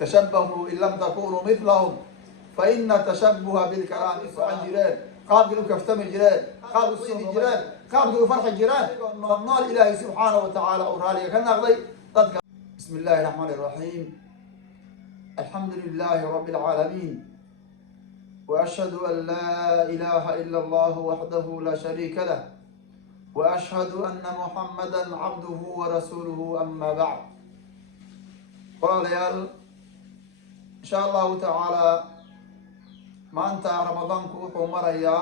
تشبهوا إن لم تكونوا مثلهم فإن التشبه بالكلام عن جيران قابل كفتم الجيران قابل السين الجيران قابل فرح الجيران نال إلهي سبحانه وتعالى أورالي كان أغضي بسم الله الرحمن الرحيم الحمد لله رب العالمين وأشهد أن لا إله إلا الله وحده لا شريك له وأشهد أن محمدا عبده ورسوله أما بعد قال إن شاء الله تعالى ما أنت رمضان كوحو مريا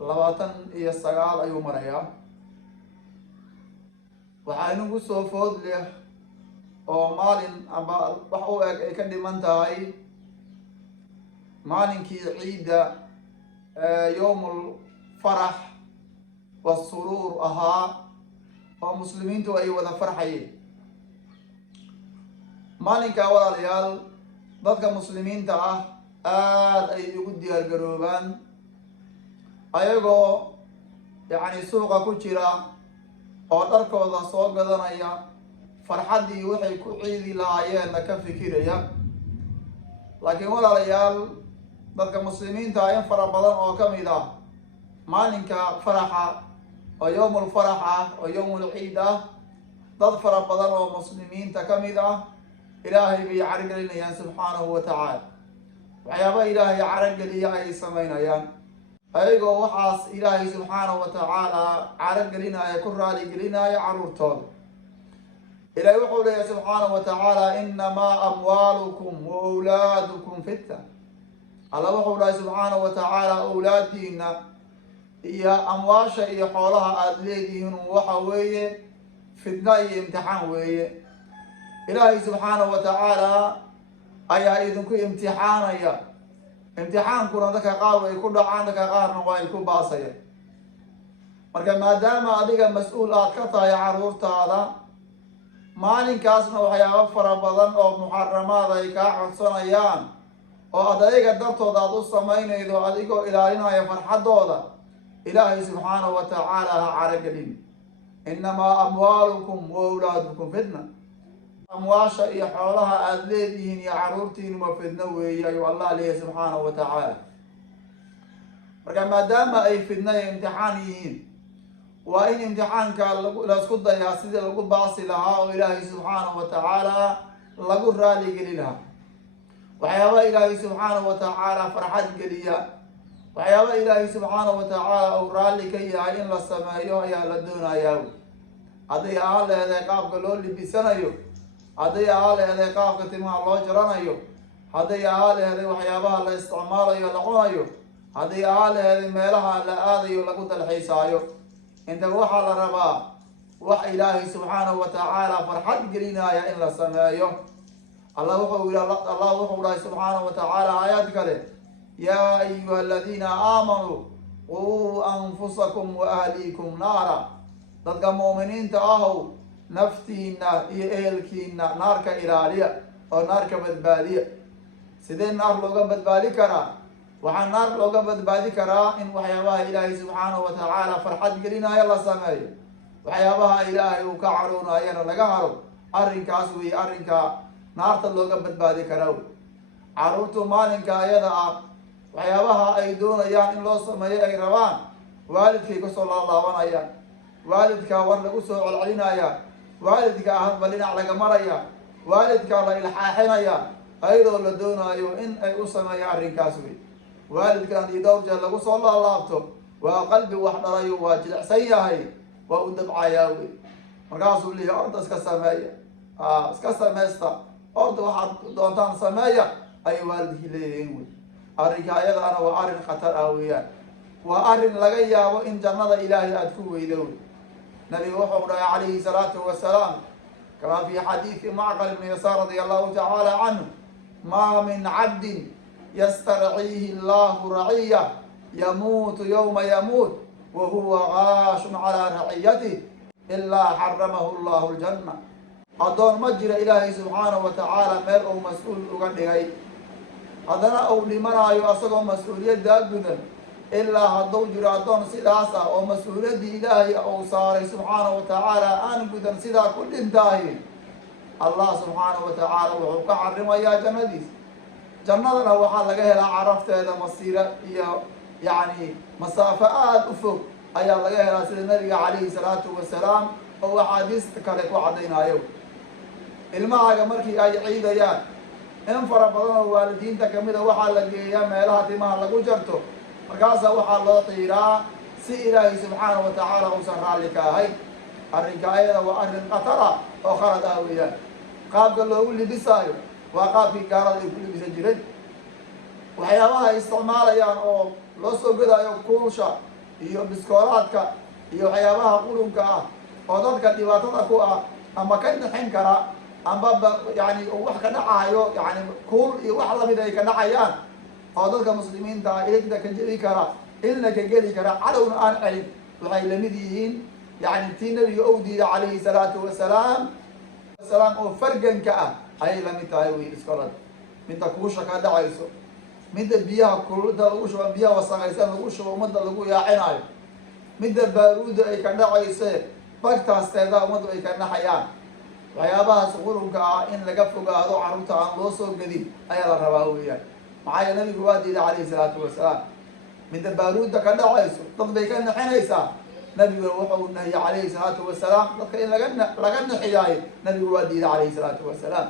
لباتن يستقال أيو مريا وحاينو قصو فوض له oo maalin amba wax u eg ay ka dhiman tahay maalinkii ciidda yowmul farax wasuruur ahaa oo muslimiintu ay wada farxayeen maalinkaa walaalayaal dadka muslimiinta ah aad ay ugu diyaar garoobaan ayagoo yacni suuqa ku jira oo dharkooda soo gadanaya farxaddii waxay ku ciidi lahaayeenna ka fikiraya laakiin walaalayaal dadka muslimiinta in fara badan oo ka mid ah maalinka faraxa oo yowmul farax ah oo yowmul ciid ah dad fara badan oo muslimiinta ka mid ah ilaahay bay caragelinayaan subxaanahu wa tacaala waxyaaba ilaahay carageliya ay samaynayaan ayagoo waxaas ilaahay subxaanahu wa tacaala caragelinaya ku raaligelinaya carruurtooda إلهي وحول سبحانه وتعالى إنما أموالكم وأولادكم فتنة الله وحول سبحانه وتعالى أولادنا هي أمواشا هي حولها أدليدهن وحوية فتنة امتحان وية إلهي سبحانه وتعالى أيها إذنكو امتحان يا امتحان كنا ذكا قارو يكون عندك قارن ويكون باصية مركا ما دام أديك مسؤولات كتا يا عرورت هذا maalinkaasna waxyaabo fara badan oo muxaramaad ay kaa codsanayaan oo ad ayaga dartooda aad u samaynaydo adigoo ilaalinaya farxaddooda ilaahay subxaanahu wa tacaala ha caragelin innamaa amwaalukum wa awlaadukum fitna amwaasha iyo xoolaha aada leedihiin iyo carruurtiinuba fidno weeye ayuu allah leeyahay subxaanahu wa tacaala marka maadaama ay fidna iyo imtixaan yihiin waa in imtixaanka laisku dayaa sidii lagu baasi lahaa oo ilaahay subxaanahu wa tacaala lagu raaligeli lahaa waxyaaba ilaahay subxaanahu wa tacaala farxad geliya waxyaaba ilaahay subxaanahu wa tacaala uu raalli ka yahay in la sameeyo ayaa la doonayaa hadday ahaan leedahay qaabka loo libisanayo hadday ahaan leedahay qaabka timaha loo jaranayo hadday ahaan leedahay waxyaabaha la isticmaalayo la cunayo hadday ahaan leedahay meelaha la aadayo lagu dalxiisaayo inta waxaa la rabaa wax ilaahay subxaanahu wa tacaala farxad gelinaya in la sameeyo allah wuxuu dhahay subxaanahu wa tacaala aayaad kale yaa ayuha aladiina aamanuu quu anfusakum wa ahliikum naara dadka mu'miniinta ahow naftiina iyo ehelkiina naarka ilaaliya oo naarka badbaadiya sidee naar looga badbaadi karaa waxaa naar looga badbaadi karaa in waxyaabaha ilaahay subxaanahu wa tacaala farxad gelinaayo la sameeyo waxyaabaha ilaahay uu ka caroonayana laga haro arrinkaas wey arrinka naarta looga badbaadi karaa wey carruurtu maalinka ayada ah waxyaabaha ay doonayaan in loo sameeyo ay rabaan waalidkay kusoo laalaabanayaan waalidkaa war lagu soo celcelinaya waalidka hadba dhinac laga maraya waalidkaa la ilxaaxinaya ayadoo la doonaayo in ay u sameeyo arrinkaas wey waalidkan haddii dhowr jeer lagu soo laalaabto waa qalbi wax dhalayo waa jilicsan yahay waa u dabcayaa wey markaasuu leeyahay orda iska sameeya iska samaysta orda waxaad doontaan sameeya ayay waalidkii leeyihiin wey arrinka ayadaana waa arrin khatar ah weeyaan waa arrin laga yaabo in jannada ilaahay aada ku weydo wey nabigu wuxuu dhahay calayhi salaatu wasalaam kamaa fi xadiidi macqal ibni yasaar radia allahu tacaala canhu maa min cabdin يسترعيه الله رعية يموت يوم يموت وهو غاش على رعيته إلا حرمه الله الجنة أدون مجر إلهي سبحانه وتعالى مير أو مسؤول أغني هذا أو لمن يؤسق مسؤولية دابنا إلا هدو جرادون سلاسة أو مسؤولية إلهي أو صار سبحانه وتعالى أن قدر سلا كل انتهي allah subxaanahu watacaala wuxuu ka xarimayaa jannadiisa. jannadana waxaa laga helaa carafteeda masiira iyo yacni masaafo aada u fog ayaa laga helaa, sida nabiga calayhi salaatu wasalaam oo axaadiista kale ku caddaynayo. ilmahaaga markii ay ciidayaan, in fara badan oo waalidiinta kamid a waxaa la geeyaa meelaha timaha lagu jarto, markaasaa waxaa loo qiiraa si ilaahay subxaanahu watacaala uusan raalli ka ahayn. arrinka ayada waa arrin khatara oo khalad ah weeyaan. qaabka loogu libisaayo waa qaabkii gaalada ay ku libisan jireen. waxyaabaha ay isticmaalayaan oo loo soo gadaayo kuulsha iyo biskoolaadka iyo waxyaabaha qulunka ah oo dadka dhibaatada ku ah ama ka nixin kara ambaba yani wax ka dhacayo, yani kuul iyo wax lamid ay ka dhacayaan oo dadka muslimiinta ah iligda ka jebi kara, ilna ka geli kara, cadowna aan celin, waxay lamid yihiin yani tii nabiga ou diiday calayhi salaatu wasalaam oo farganka ah ayay lamid tahay wey iskolad. midda kuusha ka dhacayso, midda biyaha kulda lagu shubo, biyaha wasaqaysan lagu shubo ummadda lagu yaacinayo, midda baaruuda ay ka dhacayse bagtaasteeda ummaddu ay ka naxayaan. waxyaabahaas qulunka ah in laga fogaado, carruurta aan loo soo gedin ayaa la rabaa weeyaan. maxaa yeele nabigu waa diiday calayhi salaatu wasalaam. midda baaruudda ka dhacayso dad bay ka naxinaysaa, nabiguna wuxuu nahiyey calayhi salaatu wasalaam dadka in laga naxiyaayo, nabigu waa diiday calayhi salaatu wasalaam.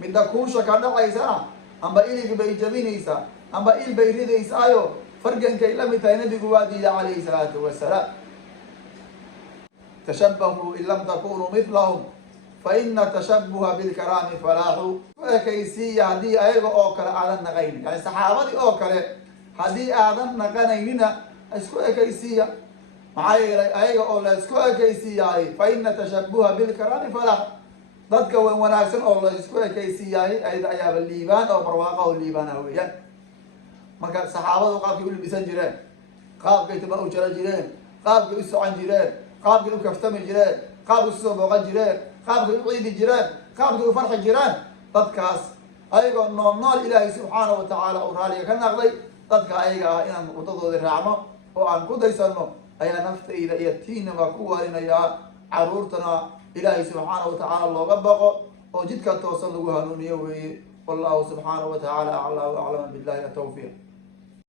midda kuusha ka dhacaysana amba ilig bay jabinaysaa amba il bay ridaysaayo fargankay la mid tahay, nabigu waa diiday calayhi salaatu wasalaam. tashabbahuu in lam takunuu midlahum faina tashabuha bilkaraami falaaxu. isku ekaysiiya haddii ayaga oo kale aadan naqaynin, yani saxaabadii oo kale haddii aadan naqanaynina isku ekaysiiya. maxaa yeelay ayaga oo la isku ekaysiiyaay faina tashabuha bilkaraami falaax. dadka wan wanaagsan oo la isku ekaysiiyaay ayada ayaaba liibaan oo barwaaqaho liibaan ah weeyaan. marka saxaabadu qaabkay u libisan jireen, qaabkay tima u jara jireen, qaabkay u socon jireen, qaabkay u kaftami jireen, qaabkay usoo booqan jireen, qaabkay u ciidi jireen, qaabkay u farxi jireen, dadkaas ayagoo nool ilaahay subxaanahu watacaala uu raaliga ka naqday, dadka ayaga ah inaan waddadoodii raacno oo aan ku daysano ayaa naftayda iyo tiinaba ku waarinayaa. carruurtana ilaahay subxaanahu watacaala looga baqo oo jidka toosan lagu hanuuniyo weeye. wallahu subxaanahu watacaala aclaa wa aclama billahi atawfiiq.